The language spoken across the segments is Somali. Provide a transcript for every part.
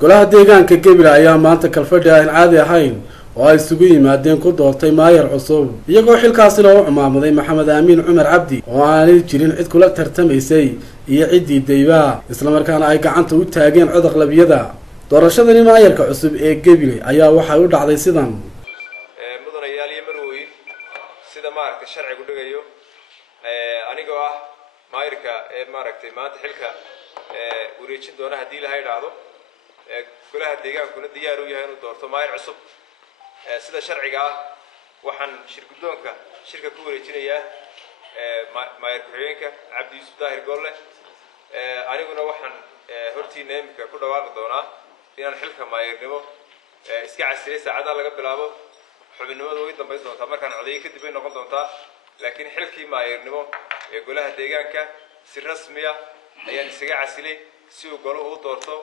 golaha deegaanka Gabiley ayaa maanta kalfadhi aan caadi ahayn oo ay isugu yimaadeen ku doortay maayar cusub iyagoo xilkaasi loo cumaamuday Maxamed Amiin Cumar Cabdi oo aanay jirin cid kula tartamaysay iyo cidii dayba isla markaana ay gacanta u taageen cod aqlabiyada doorashadani maayarka cusub ee Gabiley ayaa waxay u dhacday sidan mudanayaal iyo marweyn sida maarka sharcigu dhigayo anigoo ah maayarka ee maaragtay maanta xilka wareejin doona hadii la hayraado golaha deegaankuna diyaar u yahay inuu doorto maayar cusub sida sharciga ah waxaan shirgudoonka shirka ku wareejinayaa maayar ku-xigeenka Cabdi Yuusuf Daahir Golle aniguna waxaan hortiina imika ku dhawaaqi doonaa inaan xilka maayarnimo iska casilay saacada laga bilaabo xubinimadu way dambeyn doontaa markaan codeeyay kadib ay noqon doontaa laakiin xilkii maayarnimo ee golaha deegaanka si rasmi ah ayaan isaga casilay si uu goluhu u doorto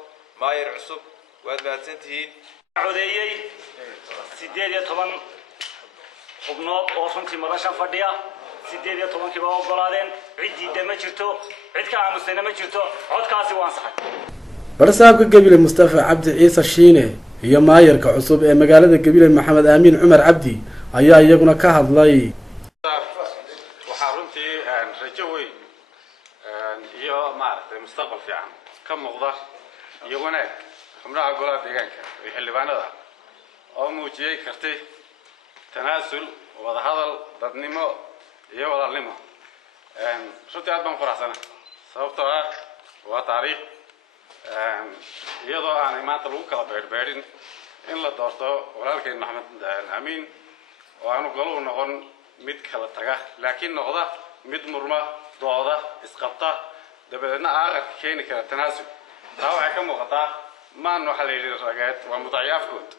maayar cusub waad mahadsantihiin codeeyay 18 xubnood oo runtii madasha fadhiya 18 kiiba ogolaadeen cidii dama jirto cid ka aamusayna ma jirto codkaasi waan saxay barsaabka Gabiley Mustafa Cabdi Ciise Shiine iyo maayarka cusub ee magaalada Gabiley Maxamed Amiin Cumar Cabdi ayaa iyaguna ka hadlay waxa runtii rajo weyn iyo maaragtay mustaqbal fiican ka muuqda iyo wanaag xubnaha golaha deegaanka iyo xildhibaanada oo muujiyay kartay tanaasul wada hadal dadnimo iyo walaalnimo runtii aad baan faraxsanahay sababtoo ah waa taariikh iyadoo aan maanta lagu kala beerbeerin in la doorto walaalkeen Maxamed Amiin oo aanu goluhu noqon mid kala taga laakiin noqda mid murma dooda isqabta dabadeedna aakhirka keeni kara tanaasul taa waxay ka muuqataa maan waxa la yiri ragaad waa mudaayaafkood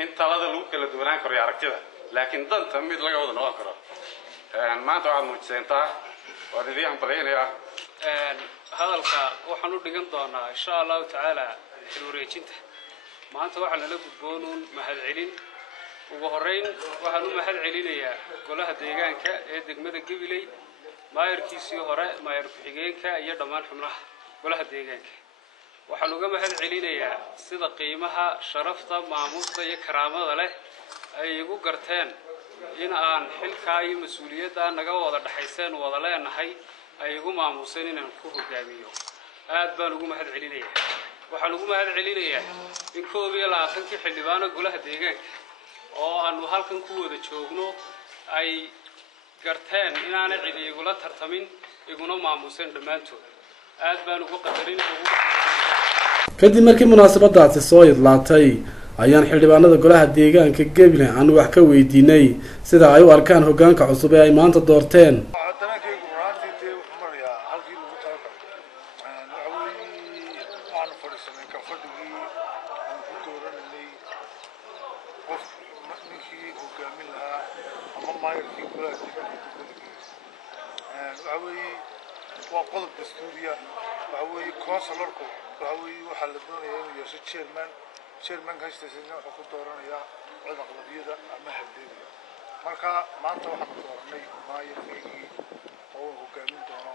in talada lagu kala duwanaan karo aragtida laakiin danta mid laga wada noqon karo maanta waxaad muujiseentaa waa idin aan baleynaya hadalka waxaan u dhigan doonaa insha Allah taala xil wareejinta maanta waxa la gudboonuun mahad celin ugu horeyn waxaan u mahad celinayaa golaha deegaanka ee degmada Gabiley maayarkiisii hore maayar ku-xigeenka iyo dhammaan xubnaha golaha deegaanka waxaan uga mahad celinayaa sida qiimaha sharafta maamuusta iyo karaamada leh ay igu garteen in aan xilka iyo mas'uuliyadda naga wada dhaxayseen wada leenahay ay igu maamuuseen inaan ku hogaamiyo aad baan ugu mahad celinayaa waxaan ugu mahad celinayaa in 12 xildhibaan golaha deegaanka oo aanu halkan ku wada joogno ay garteen inaanay cid igula tartamin iguna maamuuseen dhamaantood aad baan ugu qadarin kadib markii munaasabadaasi soo idlaatay ayaan xildhibaanada golaha deegaanka Gabiley aan wax ka weydiinay sida ay u arkaan hoggaanka cusub ee ay maanta doorteen وقلب دستورية وهوي كونسلوركو وهوي وحل الدنيا يوسف شيرمان كاستسنا وحكو دورنا يا عد أغلبية أما هدية مركا ما أنت وحكو دورنا ما يفيقي هو كامل دونا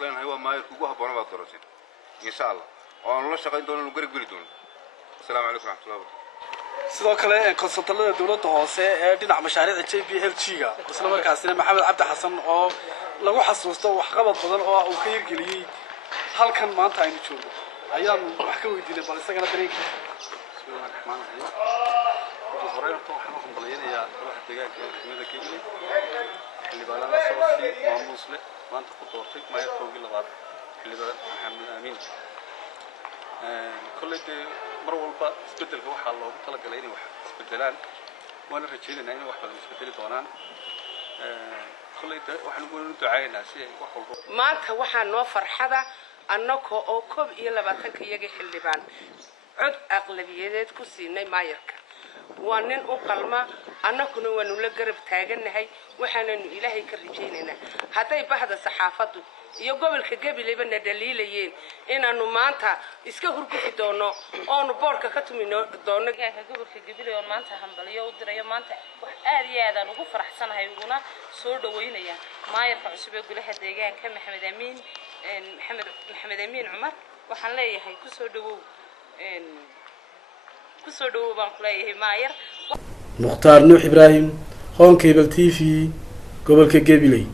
لأن هو ما يركوها بنا بالدراسة إن شاء الله وأنا شغال دونا نقرب بلدون السلام عليكم ورحمة الله وبركاته sidoo kale konsultada dawladda hoose ee dhinaca mashaariicda JPLG-ga isla markaasina Maxamed Cabdi Xasan oo lagu xasuusto wax qabad badan oo uu ka hirgeliyay halkan maanta aynu joogno ayaan wax ka weydiinay bal isagana dareenkiisa ugu horeyn waxaan u hambaleynayaa golaha deegaanka ee degmada Gabiley xildhibaanada soo maamuus leh maanta ku doortay maayarkoogii labaad xildhibaan Maxamed Amiin كل مرة والبا استبدل هو حال الله طلق علينا واحد استبدلان وأنا رجينا إنه واحد من استبدل دونان كل واحد نقول دعائنا شيء واحد ما أنت واحد نوفر حدا أنك أو كوب إلا بتنك يجي حلبان عد أغلبيات كسيني ما يركب وأنن أقلما أنك نقول قرب تاجنا هاي وحنا إلهي كرجينا هذا يبهذا صحافته يقبل كقبل يبنى دليلين إن أنو مانتا إسكهر كفي دونه أو نبارك كتمينو دونه كقبل كقبل يوم مانتا هم بليه ودريا مانتا آري هذا نقول أحسن هاي ونا صور دوينا يعني ما يرفع سبب يقول هذا كم محمد أمين عمر waxaan leeyahay kusoo dhawow baan ku leeyahay maayar Mukhtaar Nuux Ibraahim Hon Cable TV gobolka Gabiley